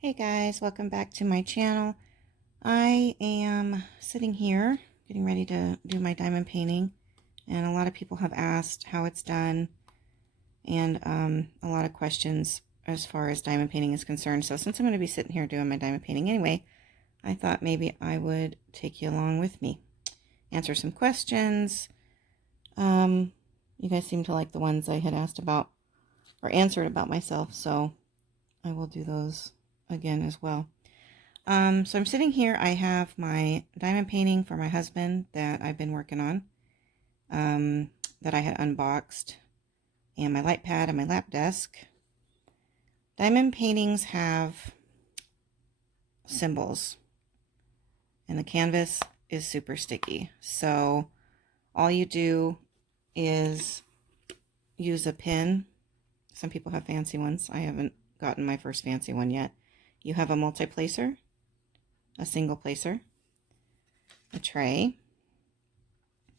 Hey guys, welcome back to my channel. I am sitting here getting ready to do my diamond painting, and a lot of people have asked how it's done and a lot of questions as far as diamond painting is concerned. So since I'm going to be sitting here doing my diamond painting anyway, I thought maybe I would take you along with me, answer some questions. You guys seem to like the ones I had asked about or answered about myself, so I will do those again as well. So I'm sitting here. I have my diamond painting for my husband that I've been working on, that I had unboxed, and my light pad and my lap desk. Diamond paintings have symbols, and the canvas is super sticky. So all you do is use a pin. Some people have fancy ones. I haven't gotten my first fancy one yet. You have a multi-placer, a single placer, a tray,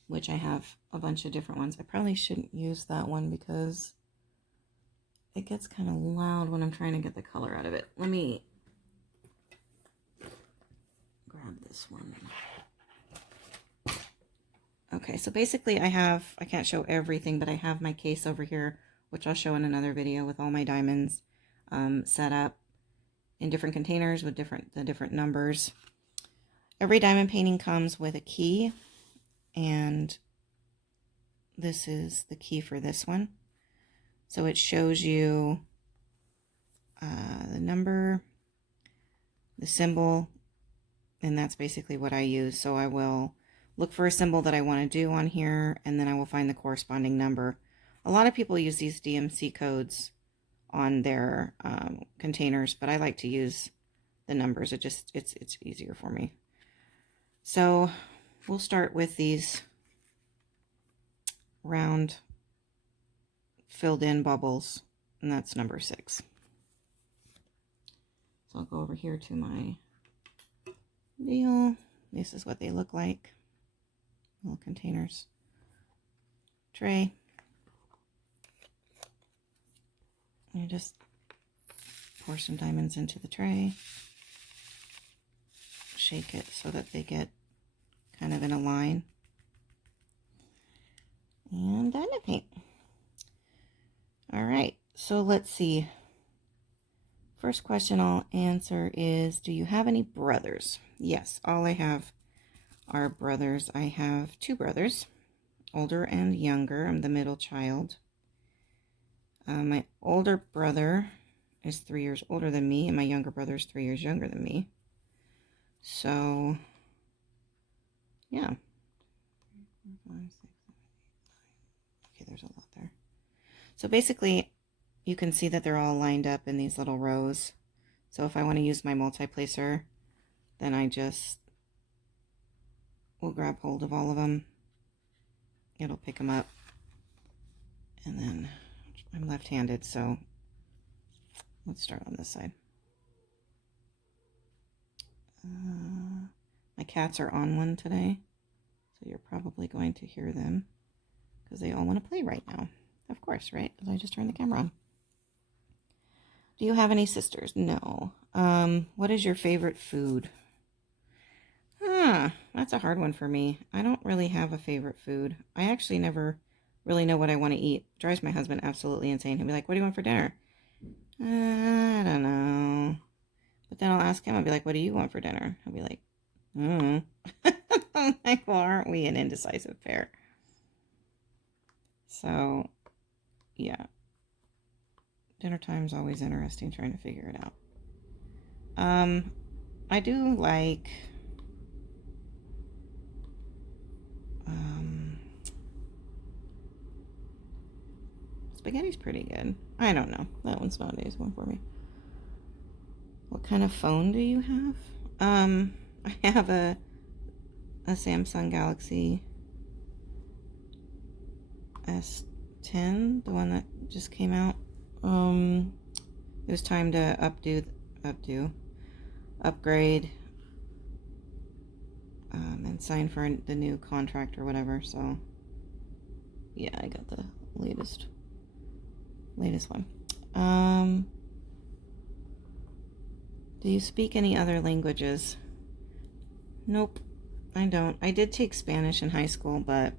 which I have a bunch of different ones. I probably shouldn't use that one because it gets kind of loud when I'm trying to get the color out of it. Let me grab this one. Okay, so basically I can't show everything, but I have my case over here, which I'll show in another video, with all my diamonds set up in different containers with the different numbers. Every diamond painting comes with a key, and this is the key for this one. So it shows you the number, the symbol, and that's basically what I use. So I will look for a symbol that I want to do on here, and then I will find the corresponding number. A lot of people use these DMC codes on their containers, but I like to use the numbers. It's easier for me. So we'll start with these round filled in bubbles, and that's number 6. So I'll go over here to my deal. This is what they look like. Little containers. Tray. You just pour some diamonds into the tray. Shake it so that they get kind of in a line. And diamond paint. All right, so let's see. First question I'll answer is, do you have any brothers? Yes, all I have are brothers. I have 2 brothers, older and younger. I'm the middle child. My older brother is 3 years older than me, and my younger brother is 3 years younger than me. So, yeah. Okay, there's a lot there. So basically, you can see that they're all lined up in these little rows. So if I want to use my multi-placer, then I just will grab hold of all of them. It'll pick them up. And then I'm left-handed, so let's start on this side. My cats are on one today, so you're probably going to hear them because they all want to play right now. Of course, right? Because I just turned the camera on. Do you have any sisters? No. What is your favorite food? That's a hard one for me. I don't really have a favorite food. I actually never really know what I want to eat. It drives my husband absolutely insane. He'll be like, what do you want for dinner? I don't know. But then I'll ask him, I'll be like, what do you want for dinner? He'll be like, I'm like, well, aren't we an indecisive pair? So, yeah. Dinner time's always interesting, trying to figure it out. I do like spaghetti's pretty good. I don't know. That one's not an easy one for me. What kind of phone do you have? I have a Samsung Galaxy S10, the one that just came out. It was time to upgrade, and sign for the new contract or whatever. So yeah, I got the latest one. Do you speak any other languages? Nope, I don't. I did take Spanish in high school, but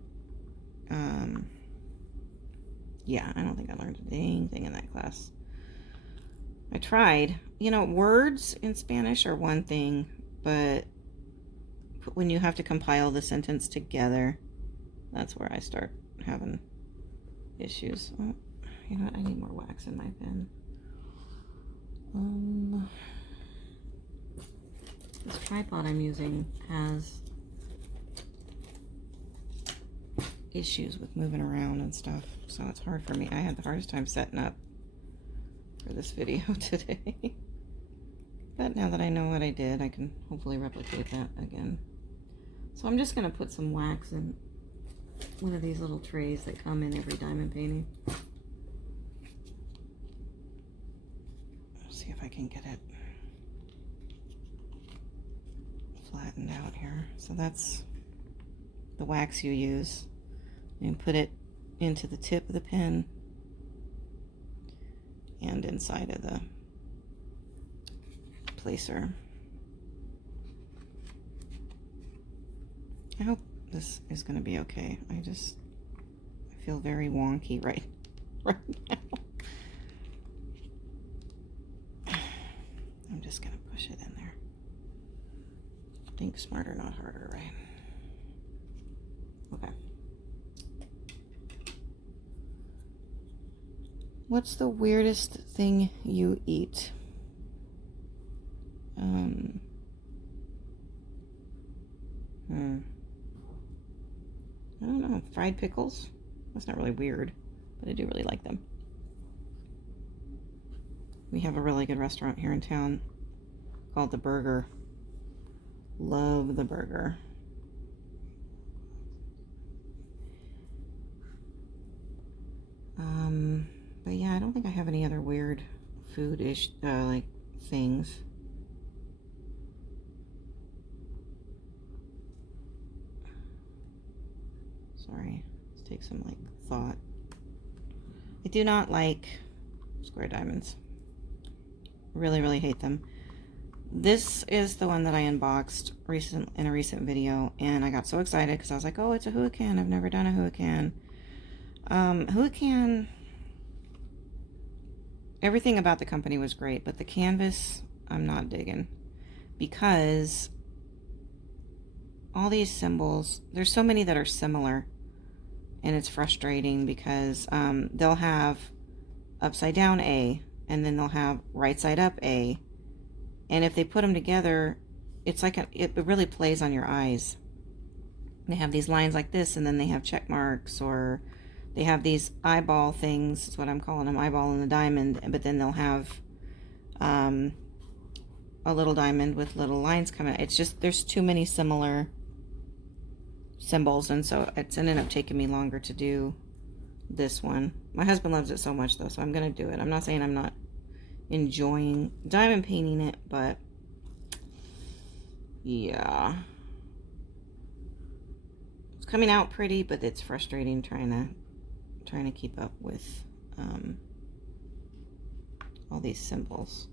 yeah, I don't think I learned anything in that class. I tried. You know, words in Spanish are one thing, but when you have to compile the sentence together, that's where I start having issues. Oh, you know what? I need more wax in my pen. This tripod I'm using has issues with moving around and stuff, so it's hard for me. I had the hardest time setting up for this video today. But now that I know what I did, I can hopefully replicate that again. So I'm just going to put some wax in one of these little trays that come in every diamond painting. Let's see if I can get it flattened out here. So that's the wax you use. And put it into the tip of the pen and inside of the placer. I hope this is going to be okay. I feel very wonky right now. I'm just going to push it in there. Think smarter, not harder, right? Okay. What's the weirdest thing you eat? I don't know. Fried pickles? That's not really weird, but I do really like them. We have a really good restaurant here in town called the Borger. Love the burger. But yeah, I don't think I have any other weird food-ish, like, things. Sorry, let's take some, like, thought. I do not like square diamonds. Really, really hate them. This is the one that I unboxed in a recent video, and I got so excited because I was like, oh, it's a Huacan. I've never done a Huacan. Huacan, everything about the company was great, but the canvas, I'm not digging. Because all these symbols, there's so many that are similar, and it's frustrating because they'll have upside down A, and then they'll have right side up A, and if they put them together, it's like it really plays on your eyes. They have these lines like this, and then they have check marks, or they have these eyeball things. That's what I'm calling them, eyeball and the diamond. But then they'll have a little diamond with little lines coming. It's just there's too many similar symbols, and so it's ended up taking me longer to do this one. My husband loves it so much though, so I'm gonna do it. I'm not saying I'm not enjoying diamond painting it, but yeah, it's coming out pretty, but it's frustrating trying to keep up with all these symbols,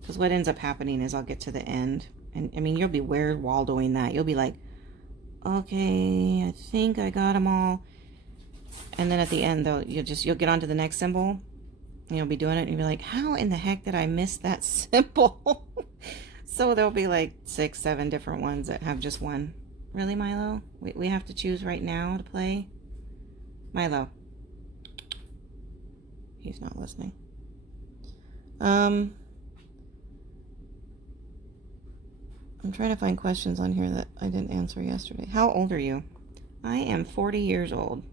because what ends up happening is I'll get to the end, and I mean, you'll be weird Waldoing that. You'll be like, okay, I think I got them all, and then at the end though, you'll get on to the next symbol, and you'll be doing it, and you'll be like, how in the heck did I miss that symbol? So there'll be like 6, 7 different ones that have just one. Really, Milo? We have to choose right now to play? Milo. He's not listening. I'm trying to find questions on here that I didn't answer yesterday. How old are you? I am 40 years old.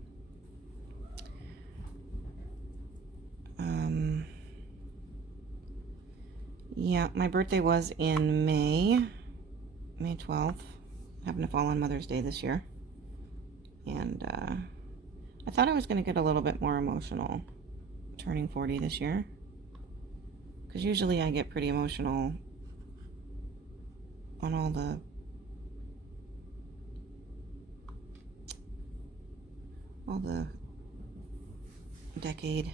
Yeah, my birthday was in May 12th. Happened to fall on Mother's Day this year. And I thought I was going to get a little bit more emotional turning 40 this year. Because usually I get pretty emotional on all the decade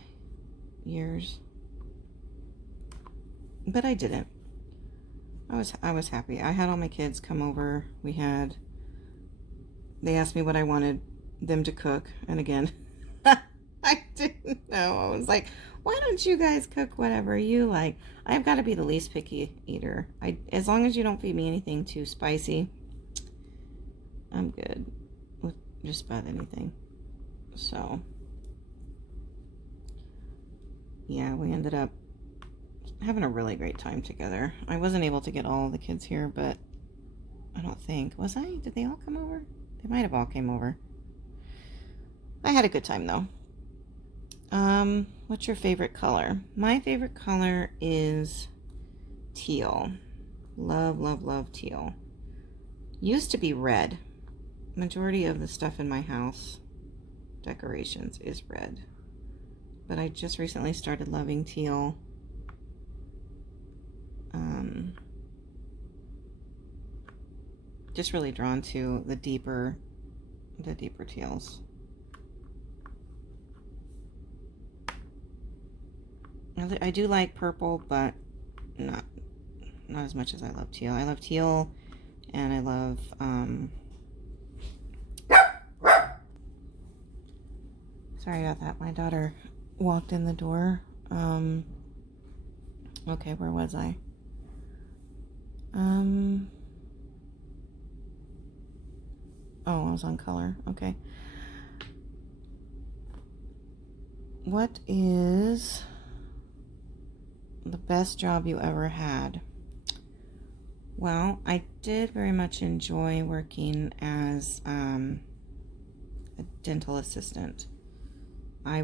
years. But I didn't. I was happy. I had all my kids come over. They asked me what I wanted them to cook, and again, I didn't know. I was like, why don't you guys cook whatever you like? I've got to be the least picky eater. As long as you don't feed me anything too spicy, I'm good with just about anything. So, yeah, we ended up having a really great time together. I wasn't able to get all the kids here, but I don't think, was I? Did they all come over? They might have all came over. I had a good time though. What's your favorite color? My favorite color is teal. Love, love, love teal. Used to be red. Majority of the stuff in my house, decorations, is red. But I just recently started loving teal. Just really drawn to the deeper teals. I do like purple, but not as much as I love teal. I love teal, and I love sorry about that. My daughter walked in the door. Okay, where was I? Oh, I was on color. Okay. What is the best job you ever had? Well, I did very much enjoy working as a dental assistant. I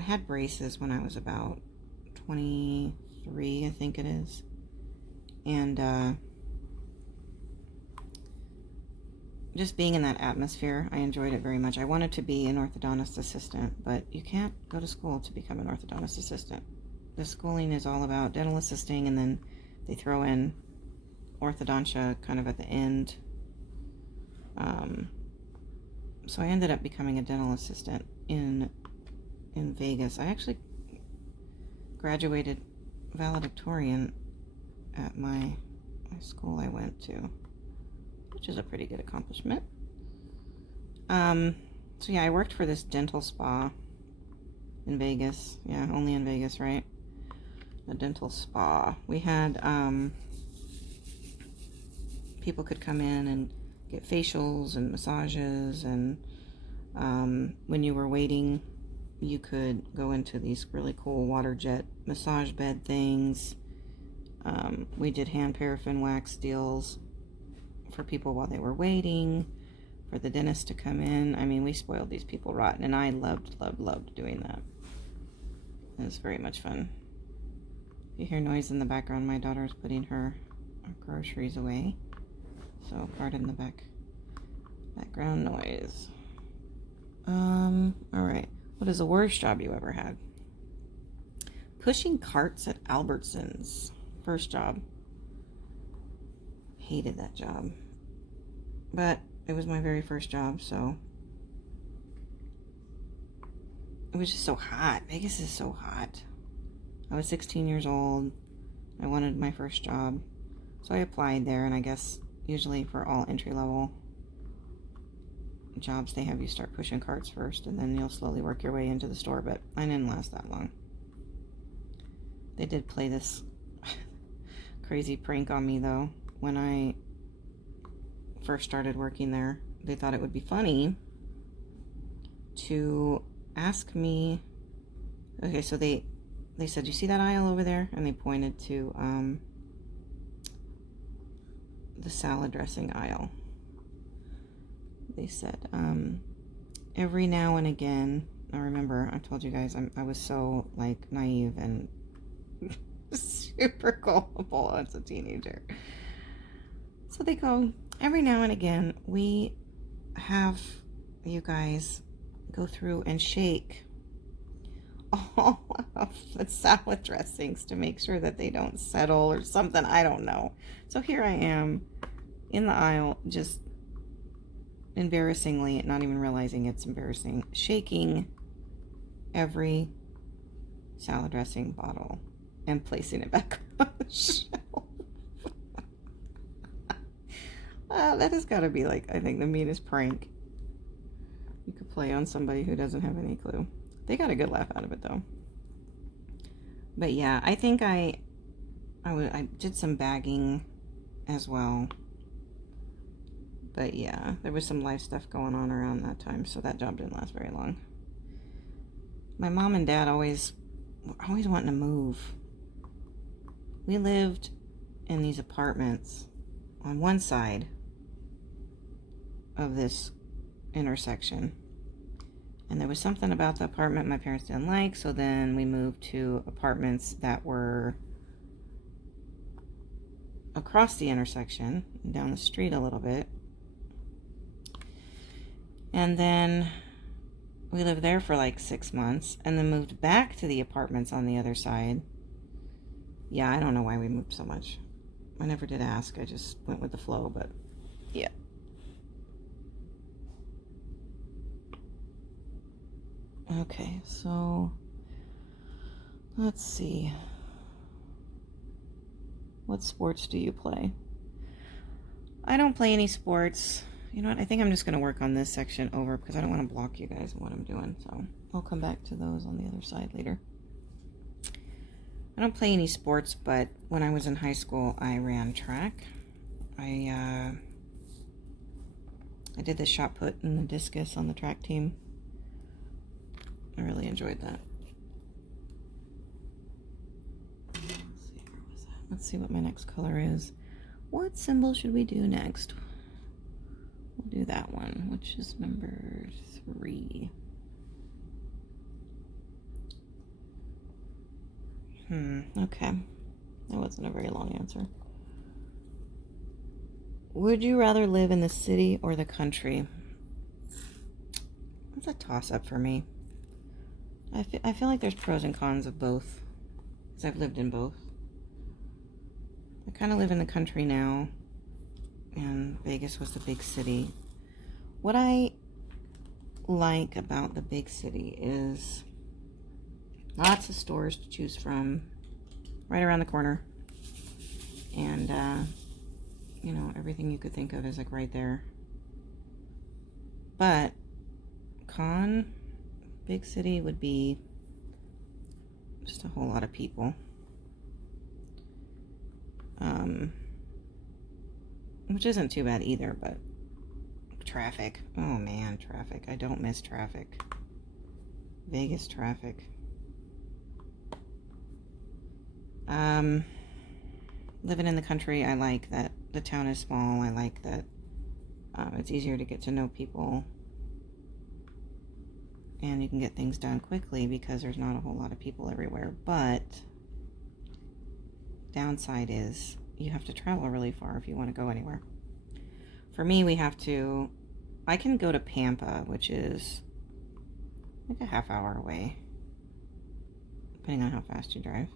had braces when I was about 23, I think it is. And just being in that atmosphere, I enjoyed it very much. I wanted to be an orthodontist assistant, but you can't go to school to become an orthodontist assistant. The schooling is all about dental assisting, and then they throw in orthodontia kind of at the end. So I ended up becoming a dental assistant in Vegas. I actually graduated valedictorian at my school I went to, which is a pretty good accomplishment. So yeah, I worked for this dental spa in Vegas. Yeah, only in Vegas, right? A dental spa. We had people could come in and get facials and massages, and when you were waiting, you could go into these really cool water jet massage bed things. We did hand paraffin wax deals for people while they were waiting for the dentist to come in. I mean, we spoiled these people rotten, and I loved doing that. It was very much fun. If you hear noise in the background, my daughter's putting her groceries away, so pardon the background noise. Alright. What is the worst job you ever had? Pushing carts at Albertsons. First job. Hated that job. But it was my very first job, so it was just so hot. Vegas is so hot. I was 16 years old. I wanted my first job, so I applied there, and I guess usually for all entry-level jobs, they have you start pushing carts first, and then you'll slowly work your way into the store, but I didn't last that long. They did play this crazy prank on me, though. When I first started working there, they thought it would be funny to ask me, okay, so they said, you see that aisle over there? And they pointed to the salad dressing aisle. They said, every now and again, I remember I told you guys I was so like naive and super gullible as a teenager. So they go, every now and again, we have you guys go through and shake all of the salad dressings to make sure that they don't settle or something. I don't know. So here I am in the aisle, just embarrassingly, not even realizing it's embarrassing, shaking every salad dressing bottle and placing it back on the shelf. That has got to be like, I think, the meanest prank you could play on somebody who doesn't have any clue. They got a good laugh out of it though. But yeah, I think I did some bagging as well. But yeah, there was some life stuff going on around that time, so that job didn't last very long. My mom and dad always wanting to move. We lived in these apartments on one side of this intersection. And there was something about the apartment my parents didn't like, so then we moved to apartments that were across the intersection, down the street a little bit. And then we lived there for like 6 months and then moved back to the apartments on the other side. Yeah, I don't know why we moved so much. I never did ask. I just went with the flow, but yeah. Okay, so let's see. What sports do you play? I don't play any sports. You know what? I think I'm just going to work on this section over because I don't want to block you guys what I'm doing. So I'll come back to those on the other side later. I don't play any sports, but when I was in high school, I ran track. I did the shot put and the discus on the track team. I really enjoyed that. Let's see what my next color is. What symbol should we do next? We'll do that one, which is number 3. Okay. That wasn't a very long answer. Would you rather live in the city or the country? That's a toss-up for me. I feel like there's pros and cons of both, because I've lived in both. I kind of live in the country now, and Vegas was the big city. What I like about the big city is lots of stores to choose from right around the corner. And, you know, everything you could think of is like right there. But big city would be just a whole lot of people. Which isn't too bad either, but traffic. Oh man, traffic. I don't miss traffic. Vegas traffic. Living in the country, I like that the town is small. I like that it's easier to get to know people. And you can get things done quickly because there's not a whole lot of people everywhere. But downside is you have to travel really far if you want to go anywhere. For me, I can go to Pampa, which is like a half hour away, depending on how fast you drive.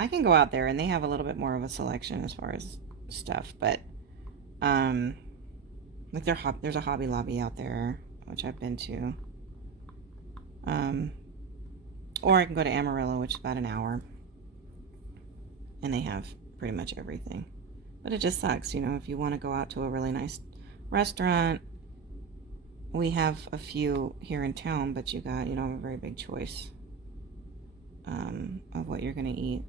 I can go out there and they have a little bit more of a selection as far as stuff, but like there's a Hobby Lobby out there, which I've been to. Or I can go to Amarillo, which is about an hour. And they have pretty much everything. But it just sucks, you know, if you want to go out to a really nice restaurant. We have a few here in town, but you don't have a very big choice of what you're going to eat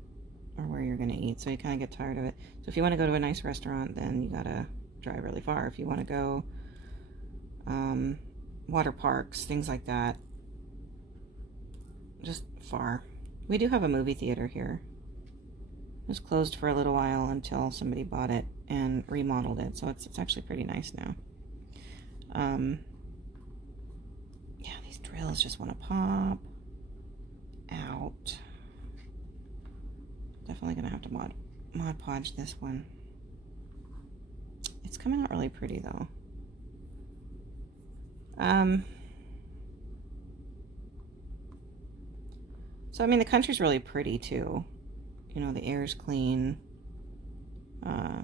or where you're going to eat. So you kind of get tired of it. So if you want to go to a nice restaurant, then you got to drive really far. If you want to go water parks, things like that, just far. We do have a movie theater here. It was closed for a little while until somebody bought it and remodeled it, so it's actually pretty nice now. Yeah, these drills just want to pop out. Definitely gonna have to Mod Podge this one. It's coming out really pretty though. So I mean, the country's really pretty too. You know, the air's clean. I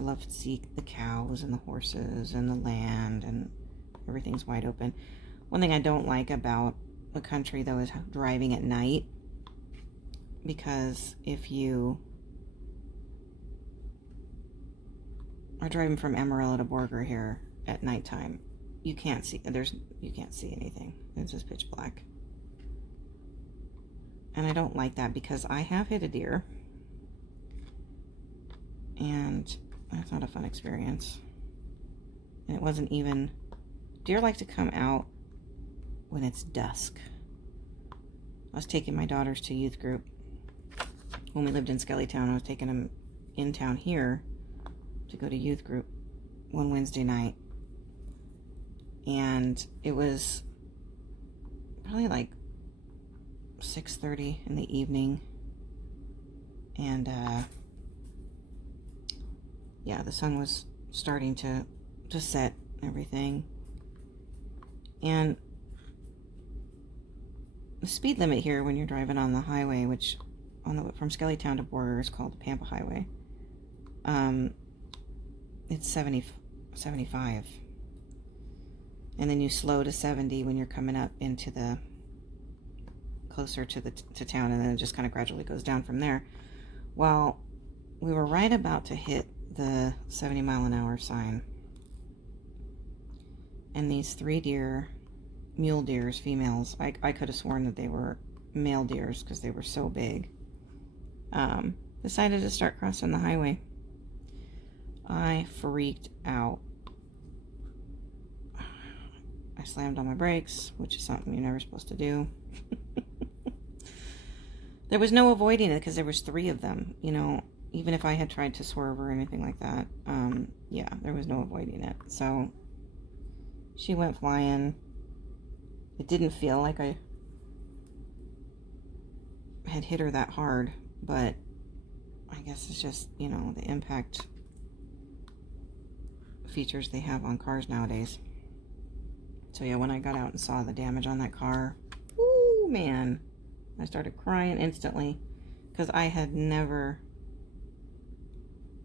love to see the cows and the horses and the land, and everything's wide open. One thing I don't like about the country, though, is driving at night, because if you are driving from Amarillo to Borger here at nighttime, you can't see anything. It's just pitch black. And I don't like that, because I have hit a deer, and that's not a fun experience. And it wasn't even... Deer like to come out when it's dusk. I was taking my daughters to youth group when we lived in Skellytown. I was taking them in town here to go to youth group one Wednesday night, and it was probably like 6:30 in the evening, and yeah, the sun was starting to set and everything. And the speed limit here when you're driving on the highway, which from Skellytown to Borger is called the Pampa Highway, it's 75. And then you slow to 70 when you're coming up into the closer to town, and then it just kind of gradually goes down from there. Well, we were right about to hit the 70 mile an hour sign, and these 3 deer, mule deers, females, I could have sworn that they were male deers because they were so big, decided to start crossing the highway. I freaked out. I slammed on my brakes, which is something you're never supposed to do. There was no avoiding it because there was 3 of them, you know. Even if I had tried to swerve or anything like that, yeah, there was no avoiding it. So she went flying. It didn't feel like I had hit her that hard, but I guess it's just, you know, the impact features they have on cars nowadays. So yeah, when I got out and saw the damage on that car, whoo, man, I started crying instantly, because I had never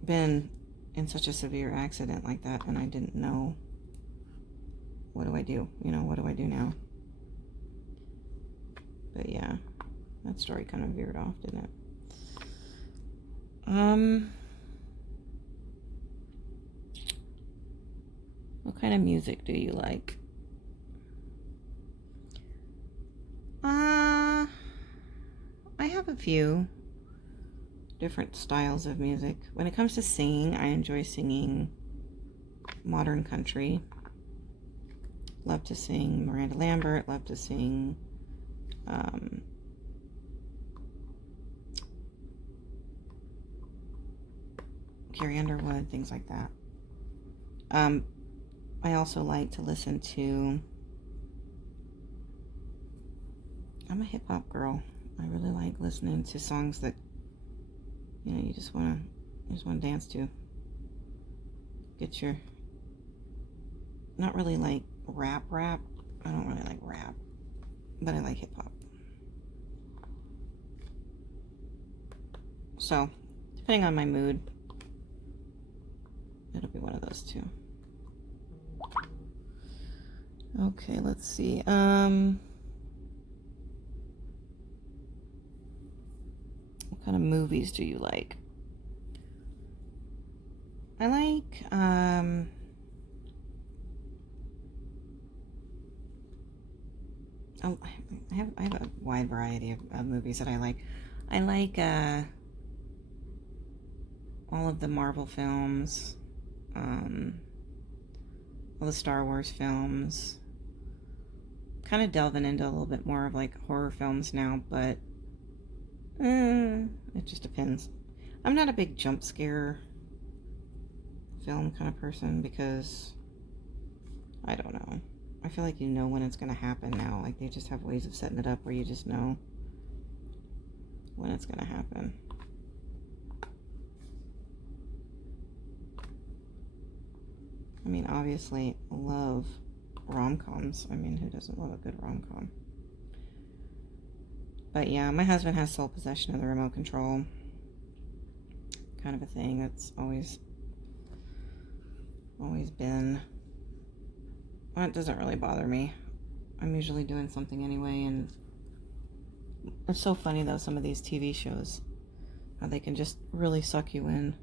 been in such a severe accident like that, and I didn't know, what do I do? You know, what do I do now? But yeah, that story kind of veered off, didn't it? What kind of music do you like? I have a few different styles of music. When it comes to singing, I enjoy singing modern country. Love to sing Miranda Lambert. Love to sing Carrie Underwood, things like that. I also like to listen to... I'm a hip-hop girl. I really like listening to songs that, you know, you just want to dance to. Get your... Not really like rap. I don't really like rap, but I like hip-hop. So, depending on my mood, it'll be one of those two. Okay, let's see. What kind of movies do you like? I like, I have a wide variety of movies that I like. I like all of the Marvel films, all the Star Wars films. Kind of delving into a little bit more of like horror films now, but it just depends. I'm not a big jump scare film kind of person, because I don't know. I feel like you know when it's going to happen now. Like, they just have ways of setting it up where you just know when it's going to happen. I mean, obviously, I love rom-coms. I mean, who doesn't love a good rom-com? But yeah, my husband has sole possession of the remote control. Kind of a thing that's always been... Well, it doesn't really bother me. I'm usually doing something anyway, and it's so funny though, some of these TV shows, how they can just really suck you in.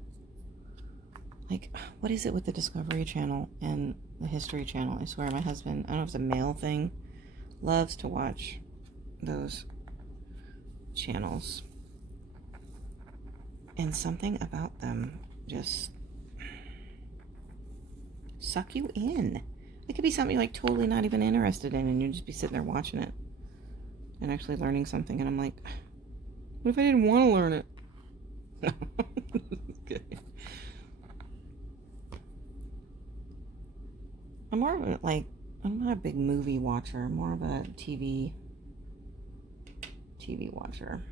Like, what is it with the Discovery Channel and the History Channel? I swear, my husband, I don't know if it's a male thing, loves to watch those channels. And something about them just suck you in. It could be something you're like totally not even interested in, and you'd just be sitting there watching it and actually learning something. And I'm like, what if I didn't want to learn it? Okay. I'm more of a, like, I'm not a big movie watcher. I'm more of a TV watcher.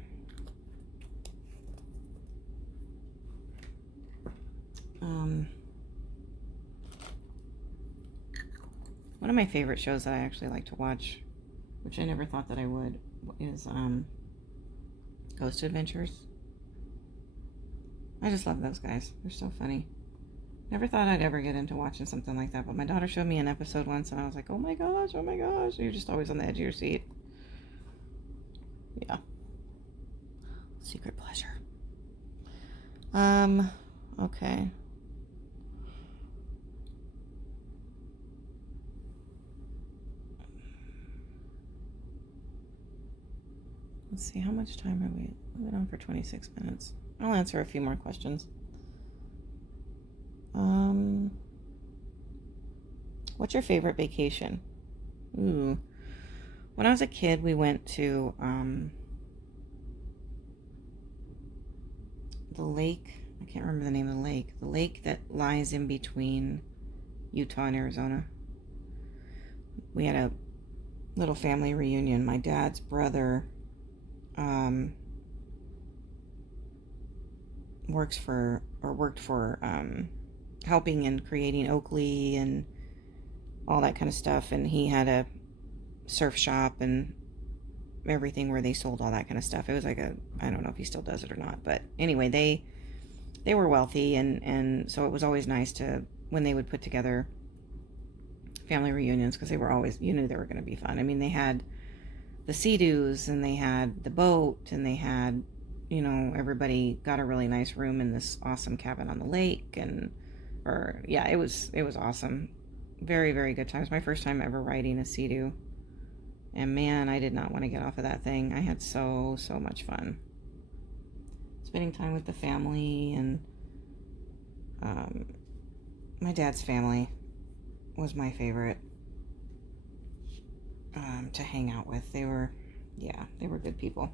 One of my favorite shows that I actually like to watch, which I never thought that I would, is Ghost Adventures. I just love those guys. They're so funny. Never thought I'd ever get into watching something like that, but my daughter showed me an episode once, and I was like, oh my gosh, oh my gosh. You're just always on the edge of your seat. Yeah. Secret pleasure. Okay. Let's see, how much time are we? We've been on for 26 minutes. I'll answer a few more questions. What's your favorite vacation? Ooh. When I was a kid, we went to the lake. I can't remember the name of the lake. The lake that lies in between Utah and Arizona. We had a little family reunion. My dad's brother worked for helping in creating Oakley and all that kind of stuff, and he had a surf shop and everything where they sold all that kind of stuff. It was like I don't know if he still does it or not, but anyway, they were wealthy, and so it was always nice to, when they would put together family reunions, because they were always, you knew they were going to be fun. I mean, they had the Sea-Doos, and they had the boat, and they had, you know, everybody got a really nice room in this awesome cabin on the lake, it was awesome. Very, very good times. My first time ever riding a Sea-Doo, and man, I did not want to get off of that thing. I had so much fun spending time with the family, and my dad's family was my favorite to hang out with. They were good people.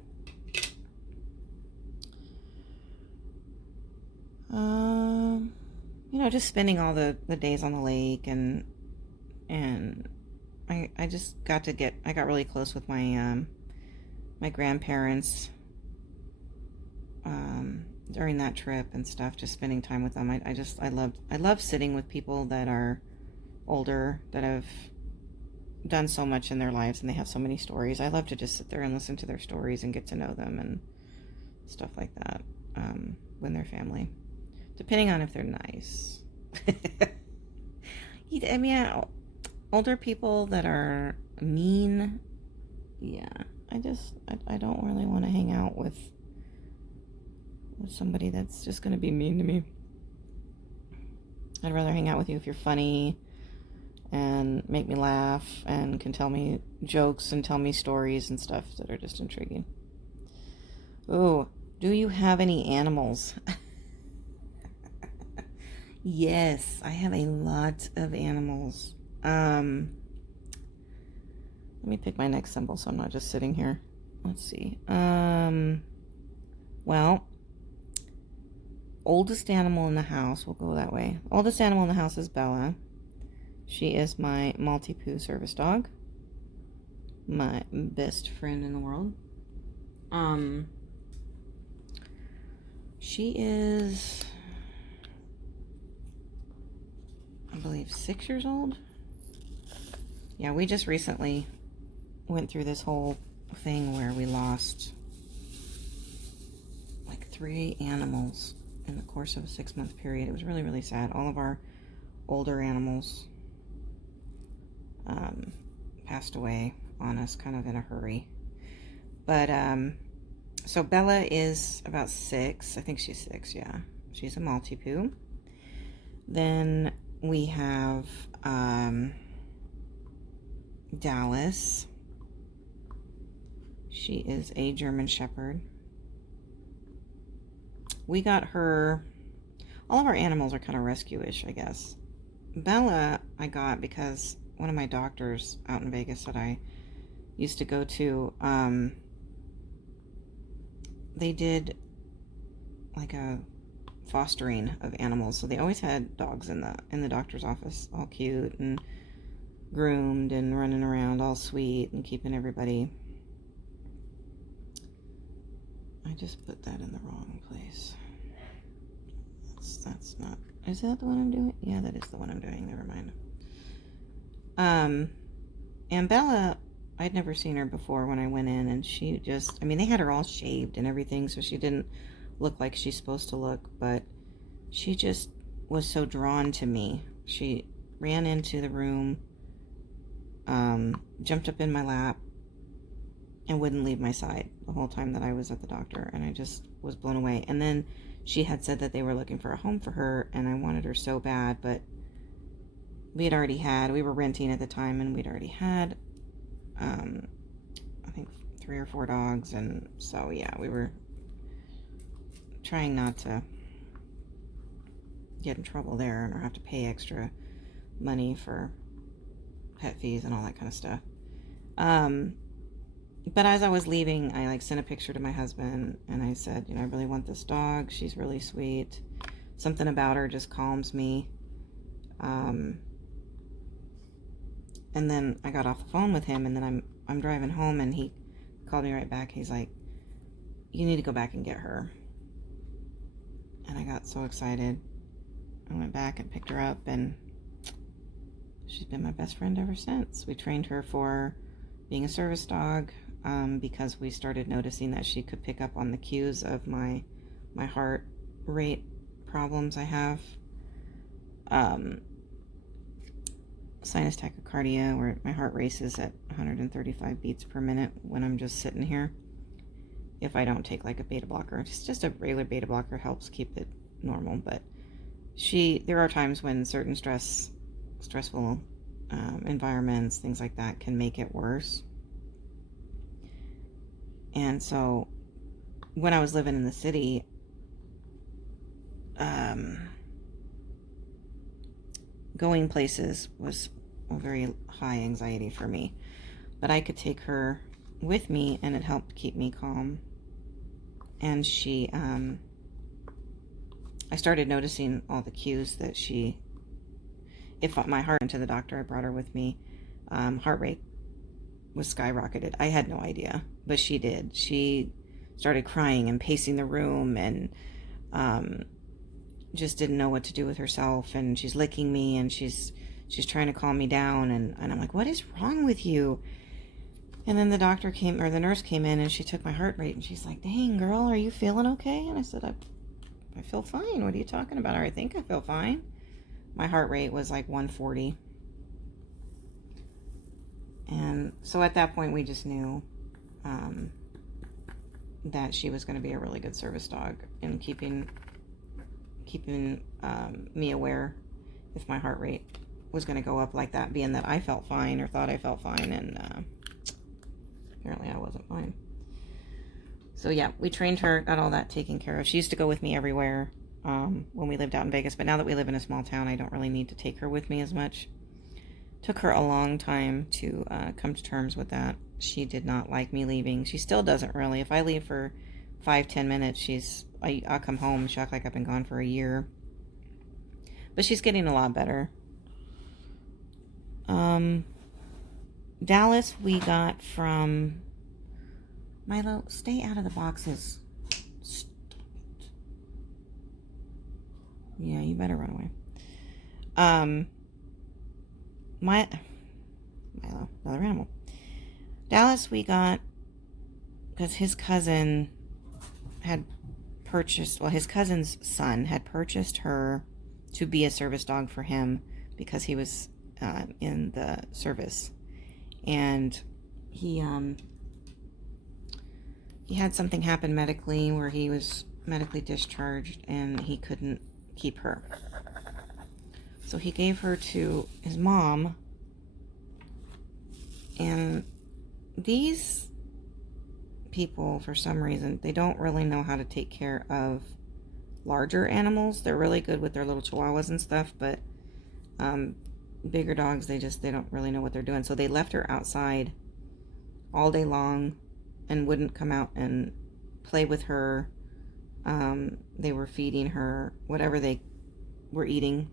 You know, just spending all the days on the lake, and I just I got really close with my my grandparents during that trip and stuff, just spending time with them. I love sitting with people that are older, that have done so much in their lives, and they have so many stories. I love to just sit there and listen to their stories and get to know them and stuff like that, when they're family, depending on if they're nice. I mean, older people that are mean, yeah, I don't really want to hang out with somebody that's just going to be mean to me. I'd rather hang out with you if you're funny and make me laugh and can tell me jokes and tell me stories and stuff that are just intriguing. Oh, do you have any animals? Yes, I have a lot of animals. Let me pick my next symbol so I'm not just sitting here. Let's see. Well, oldest animal in the house, we'll go that way. Oldest animal in the house is Bella. She is my Maltipoo service dog. My best friend in the world. She is, I believe, 6 years old. Yeah, we just recently went through this whole thing where we lost like 3 animals in the course of a 6-month period. It was really, really sad. All of our older animals passed away. on us kind of in a hurry. But, so Bella is about 6. I think she's 6, yeah. She's a Maltipoo. Then we have, Dallas. She is a German Shepherd. We got her, all of our animals are kind of rescue-ish, I guess. Bella I got because one of my doctors out in Vegas that I used to go to, they did like a fostering of animals, so they always had dogs in the doctor's office, all cute and groomed and running around all sweet and keeping everybody. I just put that in the wrong place. That's not, is that the one I'm doing? Yeah, that is the one I'm doing, never mind. And Bella, I'd never seen her before when I went in, and she just, I mean, they had her all shaved and everything, so she didn't look like she's supposed to look, but she just was so drawn to me. She ran into the room, jumped up in my lap, and wouldn't leave my side the whole time that I was at the doctor, and I just was blown away. And then she had said that they were looking for a home for her, and I wanted her so bad, but we were renting at the time, and we'd already had, I think 3 or 4 dogs, and so yeah, we were trying not to get in trouble there or have to pay extra money for pet fees and all that kind of stuff. But as I was leaving, I sent a picture to my husband, and I said, I really want this dog. She's really sweet. Something about her just calms me. And then I got off the phone with him, and then I'm driving home, and he called me right back. He's like, you need to go back and get her. And I got so excited. I went back and picked her up, and she's been my best friend ever since. We trained her for being a service dog, because we started noticing that she could pick up on the cues of my heart rate problems I have. Sinus tachycardia, where my heart races at 135 beats per minute when I'm just sitting here. If I don't take like a beta blocker, just a regular beta blocker helps keep it normal. But there are times when certain stressful environments, things like that, can make it worse. And so when I was living in the city, going places was a very high anxiety for me, but I could take her with me, and it helped keep me calm. And she, I started noticing all the cues that if my heart went to the doctor, I brought her with me, heart rate was skyrocketed. I had no idea, but she did. She started crying and pacing the room, and just didn't know what to do with herself, and she's licking me, and she's trying to calm me down, and I'm like, what is wrong with you? And then the nurse came in, and she took my heart rate, and she's like, dang girl, are you feeling okay? And I said, I feel fine. What are you talking about? Or I think I feel fine. My heart rate was like 140. And so at that point, we just knew that she was going to be a really good service dog in keeping me aware if my heart rate was going to go up like that, being that I felt fine or thought I felt fine, and apparently I wasn't fine. So yeah, we trained her, got all that taken care of. She used to go with me everywhere when we lived out in Vegas, but now that we live in a small town, I don't really need to take her with me as much. Took her a long time to come to terms with that. She did not like me leaving. She still doesn't really. If I leave for 5-10 minutes, I'll come home, she'll act like I've been gone for a year. But she's getting a lot better. Dallas we got from Milo. Stay out of the boxes. Stop it. Yeah, you better run away. Milo, another animal. Dallas we got because his cousin had purchased, his cousin's son had purchased her to be a service dog for him because he was in the service. And he had something happen medically where he was medically discharged and he couldn't keep her. So he gave her to his mom. And these people, for some reason, they don't really know how to take care of larger animals. They're really good with their little chihuahuas and stuff, but bigger dogs, they don't really know what they're doing. So they left her outside all day long and wouldn't come out and play with her. They were feeding her whatever they were eating.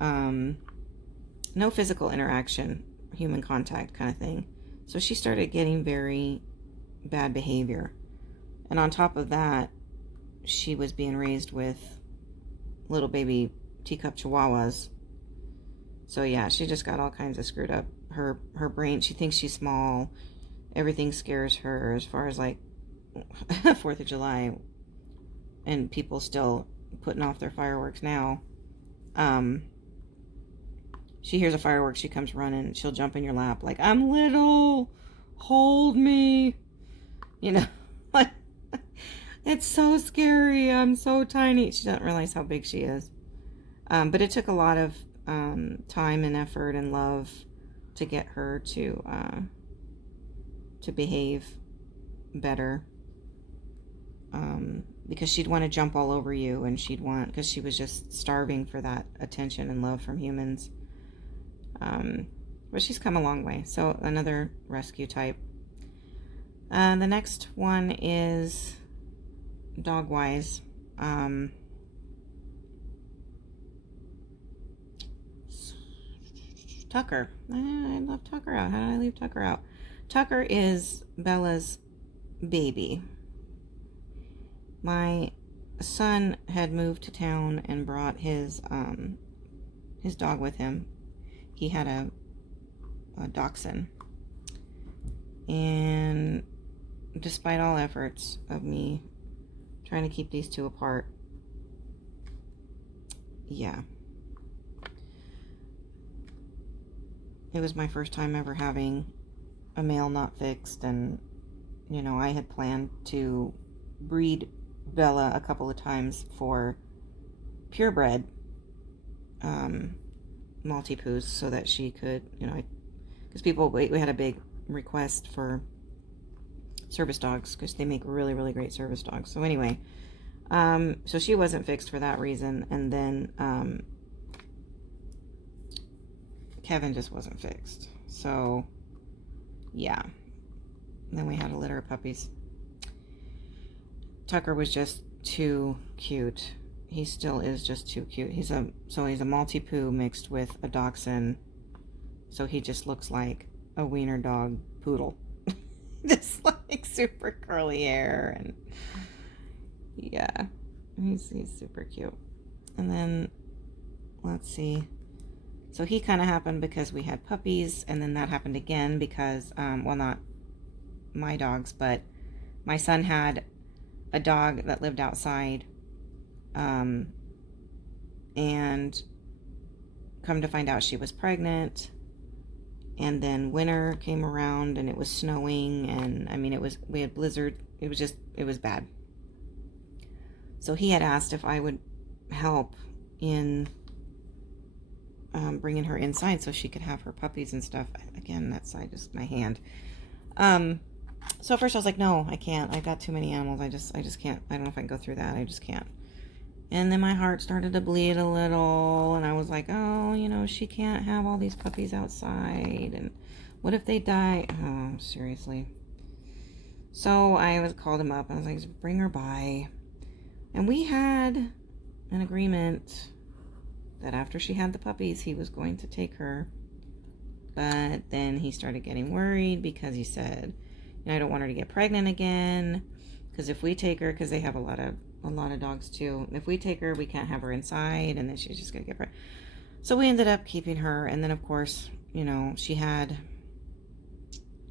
No physical interaction, human contact kind of thing. So she started getting very bad behavior. And on top of that, she was being raised with little baby teacup chihuahuas. So yeah, she just got all kinds of screwed up. Her brain, she thinks she's small. Everything scares her as far as like 4th of July. And people still putting off their fireworks now. She hears a firework, she comes running, she'll jump in your lap like, I'm little, hold me. You know, like, it's so scary, I'm so tiny. She doesn't realize how big she is. But it took a lot of time and effort and love to get her to behave better. Because she'd want to jump all over you, and because she was just starving for that attention and love from humans. But she's come a long way. So another rescue type. The next one is dog-wise. Tucker. I left Tucker out. How did I leave Tucker out? Tucker is Bella's baby. My son had moved to town and brought his dog with him. He had a dachshund. And despite all efforts of me trying to keep these two apart, yeah. It was my first time ever having a male not fixed, and, you know, I had planned to breed Bella a couple of times for purebred Maltipoos so that she could, you know, because we had a big request for service dogs because they make really, really great service dogs. So anyway, so she wasn't fixed for that reason, and then Kevin just wasn't fixed. So yeah, and then we had a litter of puppies. Tucker was just too cute. He still is just too cute. He's a Maltipoo mixed with a dachshund. So he just looks like a wiener dog poodle. Just like super curly hair, and yeah, he's super cute. And then let's see. So he kind of happened because we had puppies, and then that happened again because well, not my dogs, but my son had a dog that lived outside, and come to find out she was pregnant. And then winter came around and it was snowing, and I mean, we had blizzard. It was bad. So he had asked if I would help in bringing her inside so she could have her puppies and stuff. Again, that side is my hand. So at first I was like, no, I can't. I've got too many animals. I just can't. I don't know if I can go through that. I just can't. And then my heart started to bleed a little, and I was like, oh, you know, she can't have all these puppies outside, and what if they die? Oh, seriously. So I called him up, and I was like, bring her by. And we had an agreement that after she had the puppies, he was going to take her. But then he started getting worried because he said, you know, I don't want her to get pregnant again, because if we take her, because they have a lot of dogs too, if we take her, we can't have her inside, and then she's just gonna get pregnant. So we ended up keeping her. And then of course, you know, she had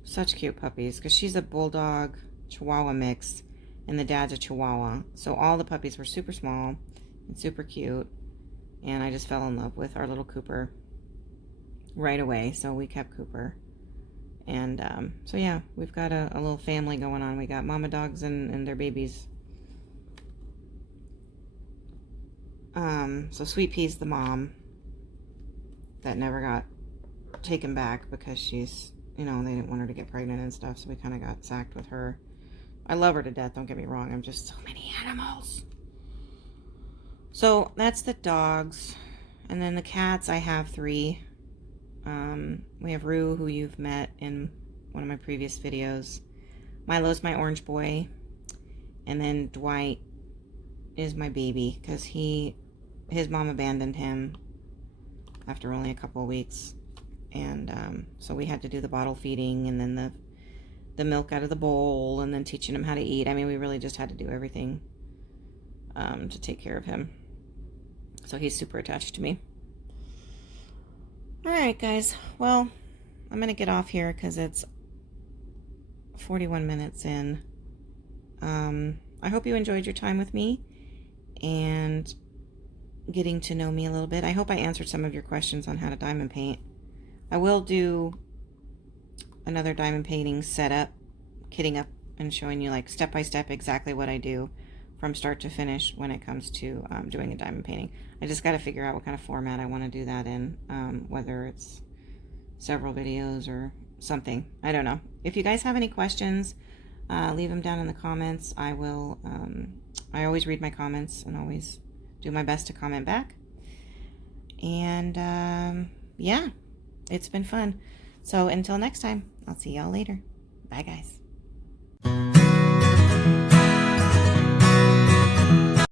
such cute puppies because she's a bulldog chihuahua mix, and the dad's a chihuahua. So all the puppies were super small and super cute, and I just fell in love with our little Cooper right away. So we kept Cooper, And so yeah, we've got a little family going on. We got mama dogs and their babies. So Sweet Pea's the mom that never got taken back because she's, you know, they didn't want her to get pregnant and stuff, so we kind of got sacked with her. I love her to death, don't get me wrong. I'm just so many animals. So that's the dogs. And then the cats, I have 3. We have Rue, who you've met in one of my previous videos. Milo's my orange boy. And then Dwight is my baby, because his mom abandoned him after only a couple of weeks. And so we had to do the bottle feeding, and then the milk out of the bowl, and then teaching him how to eat. I mean, we really just had to do everything to take care of him. So he's super attached to me. Alright, guys. Well, I'm going to get off here because it's 41 minutes in. I hope you enjoyed your time with me and getting to know me a little bit. I hope I answered some of your questions on how to diamond paint. I will do another diamond painting setup, kitting up and showing you like step by step exactly what I do from start to finish when it comes to doing a diamond painting. I just got to figure out what kind of format I want to do that in, whether it's several videos or something. I don't know. If you guys have any questions, leave them down in the comments. I will, I always read my comments and always do my best to comment back. And yeah, it's been fun. So until next time, I'll see y'all later. Bye, guys.